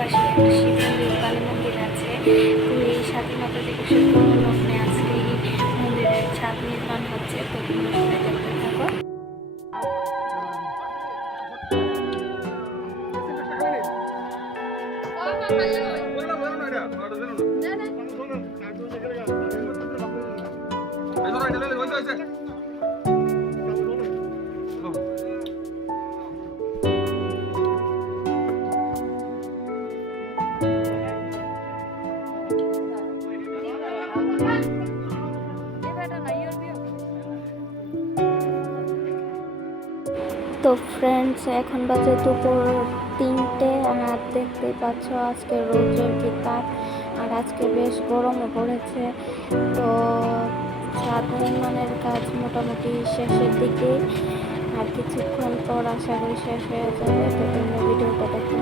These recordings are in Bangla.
পাশে একটা শিব মন্দির কালী মন্দির আছে। তো এই স্বাধীনতা দিবসের উপলক্ষে আজকে এই মন্দিরের ছাদ নির্মাণ হচ্ছে। তো তোমরা সবাই দেখতে থাকো। তো ফ্রেন্ডস, এখন বাজে দুপুর 3টে। আর দেখতেই পাচ্ছ আজকে রোদের কি তাপ, আর আজকে বেশ গরমও পড়েছে। তো ছাদ নির্মাণের কাজ মোটামুটি শেষের দিকে, আর কিছুক্ষণ পর আশা করি শেষ হয়ে যাবে। তো তোমরা ভিডিওটা দেখো।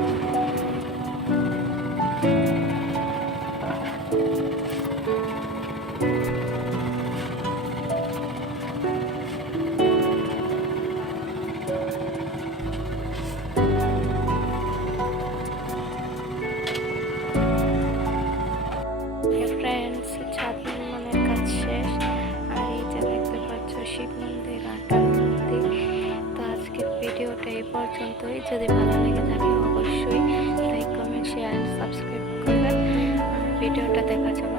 ফ্রেন্ডস, ছাদ নির্মাণের কাজ শেষ। আর এই যে দেখতে পাচ্ছ শিব মন্দির আর কালী মন্দির। তো আজকের ভিডিওটা এই পর্যন্তই। যদি ভালো লেগে থাকে অবশ্যই লাইক, কমেন্ট, শেয়ার, সাবস্ক্রাইব করবেন। আর ভিডিওটা দেখার জন্য